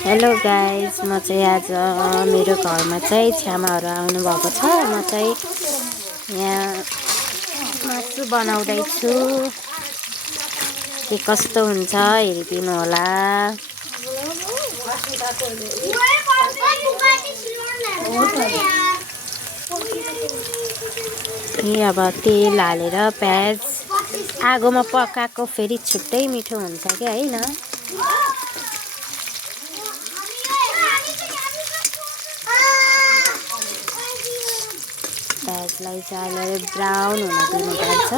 Hello guys, म चाहिँ आज मेरो घरमा चाहिँ छ्यामाहरू आउनु भएको छ। म चाहिँ यहाँ मासु बनाउँदैछु। के कस्तो हुन्छ हेरिदिनु होला। अब तेल हालेर प्याज आगोमा पकाएको फेरि छुट्टै मिठो हुन्छ क्या हैन। प्याजलाई चाहिँ ब्राउन हुन दिनुपर्छ।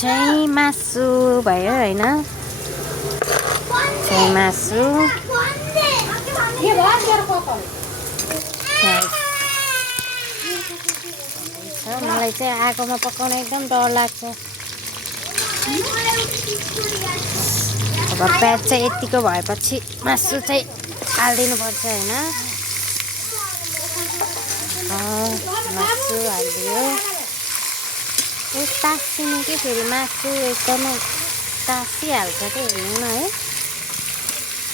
चाहिँ मासु भयो हैन। चाहिँ मासु मलाई चाहिँ आगोमा पकाउन एकदम डर लाग्छ। अब प्याज चाहिँ यतिको भएपछि मासु चाहिँ हालिदिनु पर्छ हैन। मासु हालिदियो। तासिने कि फेरि मासु एकदमै तासिहाल्छ कि हेर्नु न है।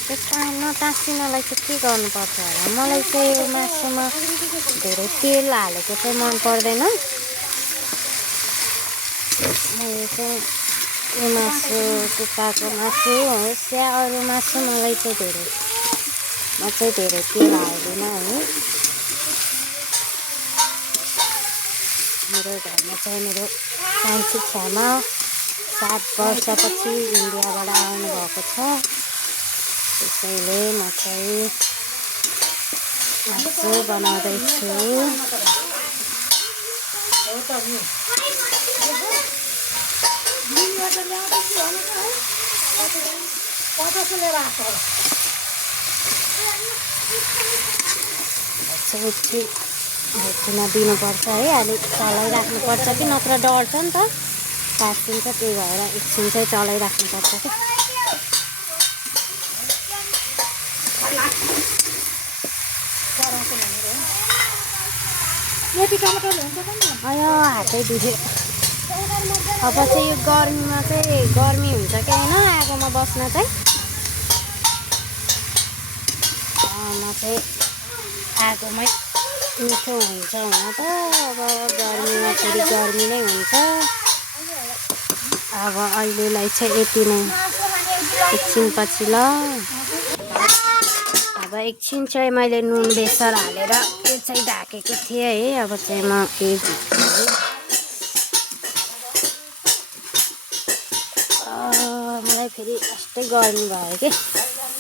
त्यसमा नतासिनलाई चाहिँ के गर्नुपर्छ होला। मलाई चाहिँ यो मासुमा धेरै तेल हालेको चाहिँ मन पर्दैन। मैले चाहिँ यो मासु कुखुराको मासु होस् या अरू मासु मलाई चाहिँ धेरै तेल हाल्दिनँ है। मेरो घरमा चाहिँ मेरो सानो छ्यामा 7 वर्षपछि इन्डियाबाट आउनुभएको छ। त्यसैले म चाहिँ मासु बनाउँदैछु। एकछिन दिनुपर्छ है। अलिक चलाइराख्नुपर्छ कि नत्र डढ्छ नि त, तासिन्छ। त्यही भएर एकछिन चाहिँ चलाइराख्नुपर्छ कि। हातै दुख्यो। अब चाहिँ यो गर्मीमा चाहिँ गर्मी हुन्छ क्या होइन आगोमा बस्न चाहिँ। म चाहिँ आगोमै मिठो हुन्छ हुन त। अब गर्मीमा फेरि गर्मी नै हुन्छ। अब अहिलेलाई चाहिँ यति नै। एकछिनपछि ल। अब एकछिन चाहिँ मैले नुन बेसर हालेर यो चाहिँ ढाकेको थिएँ है। अब चाहिँ म मलाई फेरि यस्तै गर्मी भयो कि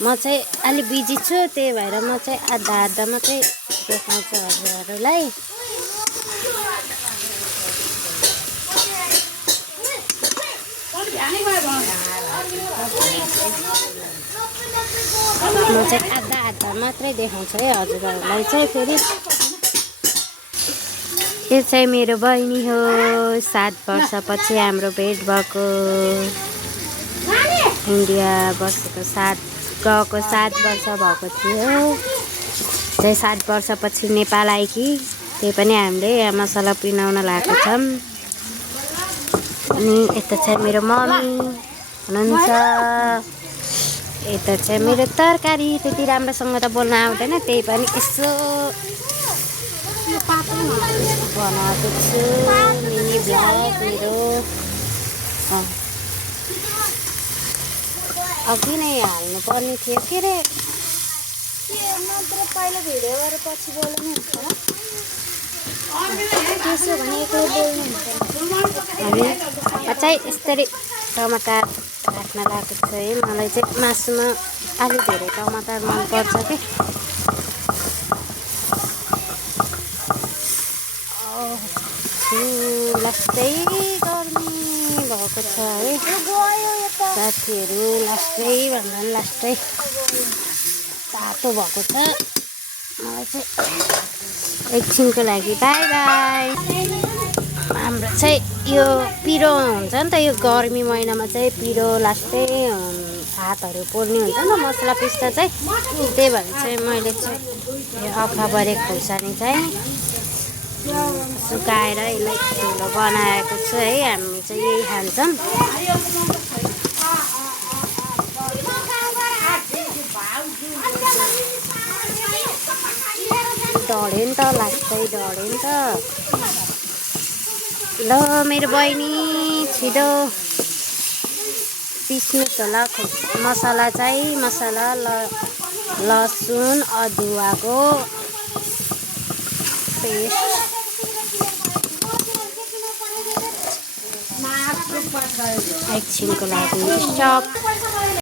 म चाहिँ अलि बिजी छु। त्यही भएर म चाहिँ आधा मात्रै देखाउँछु हजुरहरूलाई। म चाहिँ आधा मात्रै देखाउँछु है हजुरहरूलाई चाहिँ। फेरि यो चाहिँ मेरो बहिनी हो। 7 वर्षपछि हाम्रो भेट भएको। इन्डिया बसेको 7 वर्ष भएको थियो। चाहिँ 7 वर्षपछि नेपाल आएकी। त्यही पनि हामीले यहाँ मसला पिनाउन लागेको छौँ। अनि यता चाहिँ मेरो मम्मी हुनुहुन्छ। यता चाहिँ मेरो तरकारी त्यति राम्रोसँग त बोल्न आउँदैन। त्यही पनि यसो बनाएको छु मिनी भ्लग मेरो। अघि नै हाल्नुपर्ने थियो के अरे। पहिला भिडियो गरेर पछि बोल्नु हुन्छ होला। त्यसो भने एक्लै बोल्नु हुन्छ। चाहिँ यसरी टमाटर काट्न लागेको छ है। मलाई चाहिँ मासुमा अलिक धेरै टमाटर मनपर्छ कि। लास्टै गर्मी भएको छ है साथीहरू। लास्टै तातो भएको छ। मलाई चाहिँ एकछिनको लागि बाई बाई। हाम्रो चाहिँ यो पिरो हुन्छ नि त। यो गर्मी महिनामा चाहिँ पिरो लास्टै हातहरू पोल्ने हुन्छ नि त मसला पिस्दा चाहिँ। त्यही भएर चाहिँ मैले चाहिँ यो अखबारे खुर्सानी चाहिँ सुकाएर यसलाई धुलो बनाएको छु है। हामी चाहिँ यही खान्छौँ। डढ्यो नि त लास्टै डढ्यो नि त ल मेरो बहिनी छिटो पिस्नुहोस् होला मसला चाहिँ मसला लसुन अदुवाको पेस्ट एकछिनको लागि स्टप